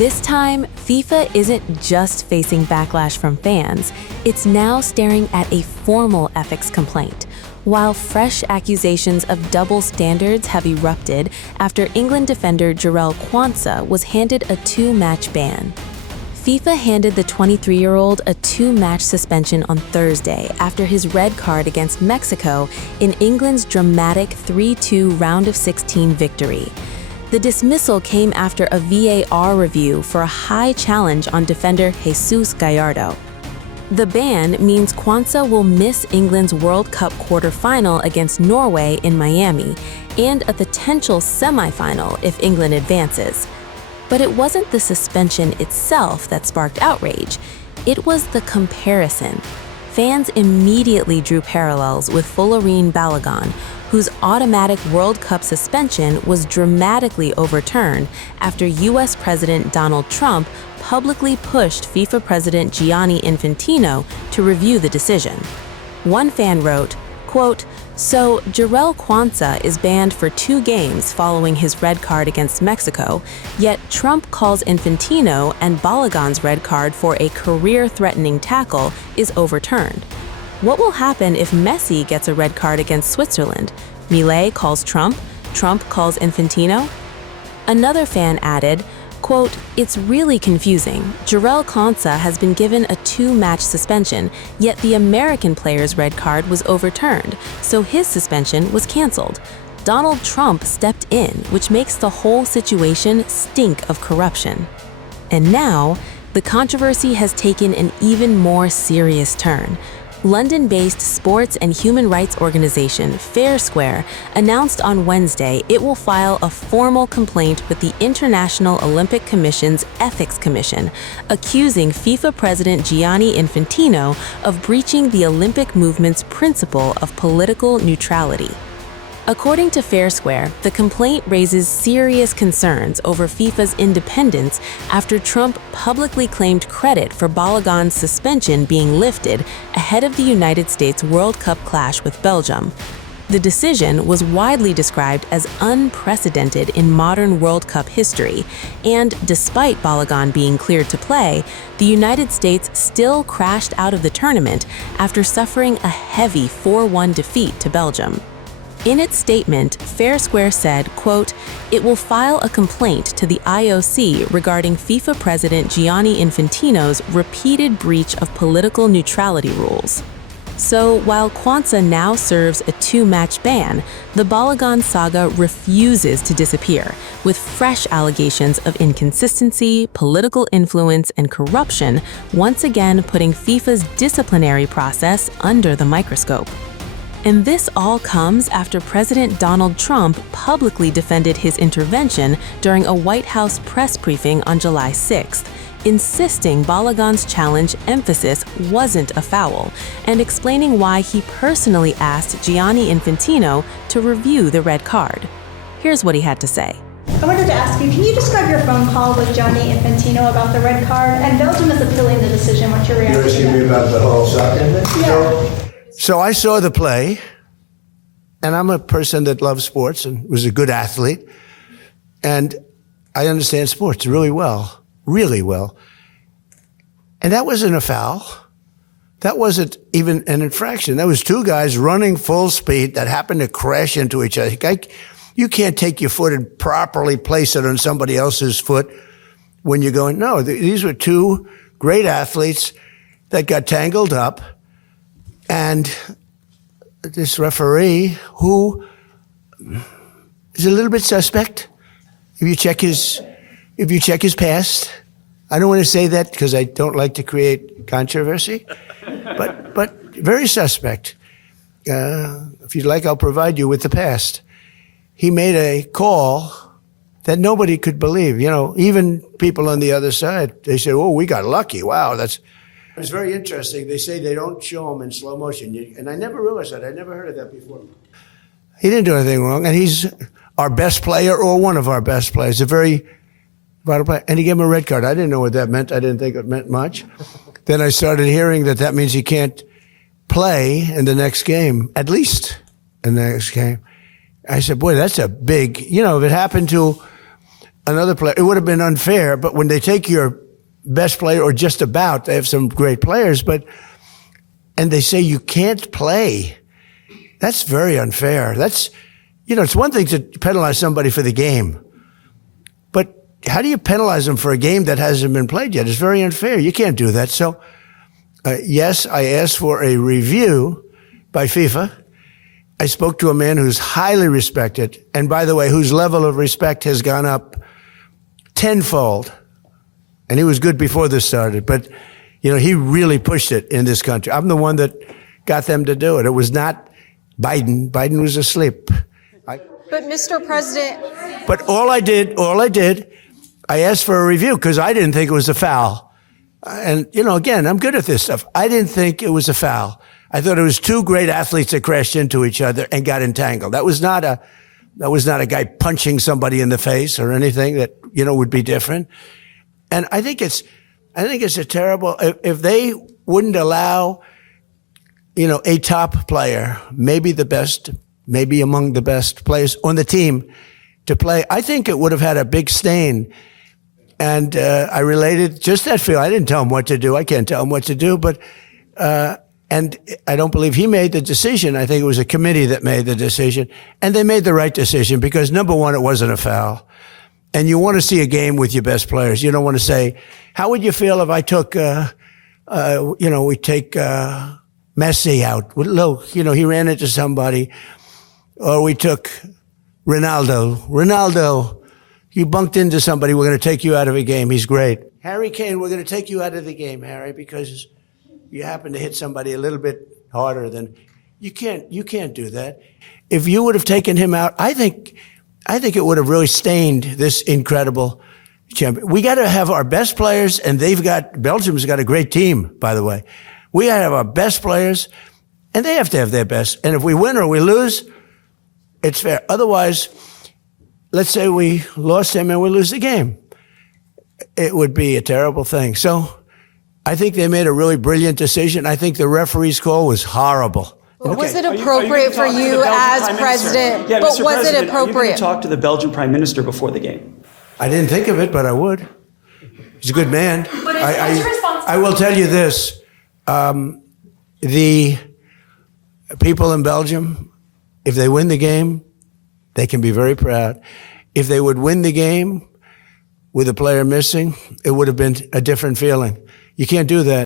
This time, FIFA isn't just facing backlash from fans, it's now staring at a formal ethics complaint, while fresh accusations of double standards have erupted after England defender Jarell Quansah was handed a 2-match ban. FIFA handed the 23-year-old a 2-match suspension on Thursday after his red card against Mexico in England's dramatic 3-2 round of 16 victory. The dismissal came after a VAR review for a high challenge on defender Jesus Gallardo. The ban means Quansah will miss England's World Cup quarter-final against Norway in Miami and a potential semi-final if England advances. But it wasn't the suspension itself that sparked outrage. It was the comparison. Fans immediately drew parallels with Folarin Balogun, whose automatic World Cup suspension was dramatically overturned after US President Donald Trump publicly pushed FIFA President Gianni Infantino to review the decision. One fan wrote, quote, "So Jarell Quansah is banned for 2 games following his red card against Mexico, yet Trump calls Infantino and Balogun's red card for a career-threatening tackle is overturned. What will happen if Messi gets a red card against Switzerland? Millet calls Trump, Trump calls Infantino?" Another fan added, quote, "It's really confusing. Jarell Quansah has been given a 2-match suspension, yet the American player's red card was overturned, so his suspension was canceled. Donald Trump stepped in, which makes the whole situation stink of corruption." And now, the controversy has taken an even more serious turn. London-based sports and human rights organization Fair Square announced on Wednesday it will file a formal complaint with the International Olympic Commission's Ethics Commission, accusing FIFA President Gianni Infantino of breaching the Olympic movement's principle of political neutrality. According to Fair Square, the complaint raises serious concerns over FIFA's independence after Trump publicly claimed credit for Balogun's suspension being lifted ahead of the United States World Cup clash with Belgium. The decision was widely described as unprecedented in modern World Cup history, and despite Balogun being cleared to play, the United States still crashed out of the tournament after suffering a heavy 4-1 defeat to Belgium. In its statement, Fair Square said, quote, "It will file a complaint to the IOC regarding FIFA President Gianni Infantino's repeated breach of political neutrality rules." So while Quansah now serves a 2-match ban, the Balogun saga refuses to disappear, with fresh allegations of inconsistency, political influence, and corruption once again putting FIFA's disciplinary process under the microscope. And this all comes after President Donald Trump publicly defended his intervention during a White House press briefing on July 6th, insisting Balogun's challenge emphasis wasn't a foul, and explaining why he personally asked Gianni Infantino to review the red card. Here's what he had to say. I wanted to ask you, can you describe your phone call with Gianni Infantino about the red card? And Belgium is appealing the decision. What's your reaction? You're asking me about the whole saga? Yeah. So I saw the play, and I'm a person that loves sports and was a good athlete, and I understand sports really well, really well. And that wasn't a foul. That wasn't even an infraction. That was 2 guys running full speed that happened to crash into each other. You can't take your foot and properly place it on somebody else's foot when you're going, no, these were 2 great athletes that got tangled up. And this referee, who is a little bit suspect, if you check his past, I don't want to say that because I don't like to create controversy, but very suspect. If you'd like, I'll provide you with the past. He made a call that nobody could believe. You know, even people on the other side, they said, "Oh, we got lucky. Wow, that's." It's very interesting. They say they don't show him in slow motion. And I never realized that. I never heard of that before. He didn't do anything wrong. And he's our best player or one of our best players, a very vital player. And he gave him a red card. I didn't know what that meant. I didn't think it meant much. Then I started hearing that means he can't play in the next game, at least in the next game. I said, boy, that's a big, if it happened to another player, it would have been unfair, but when they take your best player, or just about, they have some great players, and they say you can't play, that's very unfair. That's, it's one thing to penalize somebody for the game, but how do you penalize them for a game that hasn't been played yet? It's very unfair. You can't do that. So, yes, I asked for a review by FIFA. I spoke to a man who's highly respected, and by the way, whose level of respect has gone up tenfold. And he was good before this started, but he really pushed it in this country. I'm the one that got them to do it. It was not Biden. Biden was asleep. But Mr. President. But all I did, I asked for a review because I didn't think it was a foul. And, again, I'm good at this stuff. I didn't think it was a foul. I thought it was two great athletes that crashed into each other and got entangled. That was not a guy punching somebody in the face or anything that, would be different. And I think it's a terrible, if they wouldn't allow, a top player, maybe the best, maybe among the best players on the team to play, I think it would have had a big stain. And I related just that feel. I didn't tell him what to do. I can't tell him what to do, but, and I don't believe he made the decision. I think it was a committee that made the decision. And they made the right decision because, number one, it wasn't a foul. And you want to see a game with your best players. You don't want to say, how would you feel if I took, we take Messi out? Look, he ran into somebody. Or we took Ronaldo, you bumped into somebody, we're going to take you out of a game. He's great. Harry Kane, we're going to take you out of the game, Harry, because you happen to hit somebody a little bit harder than you can't do that. If you would have taken him out, I think it would have really stained this incredible champion. We got to have our best players, and Belgium's got a great team, by the way. We got to have our best players, and they have to have their best. And if we win or we lose, it's fair. Otherwise, let's say we lost him and we lose the game. It would be a terrible thing. So I think they made a really brilliant decision. I think the referee's call was horrible. Okay. Was it appropriate for you as president? Yeah, but Mr. was President, it appropriate? Are you going to talk to the Belgian prime minister before the game? I didn't think of it, but I would. He's a good man. But it's your responsibility. I will tell you this. The people in Belgium, if they win the game, they can be very proud. If they would win the game with a player missing, it would have been a different feeling. You can't do that.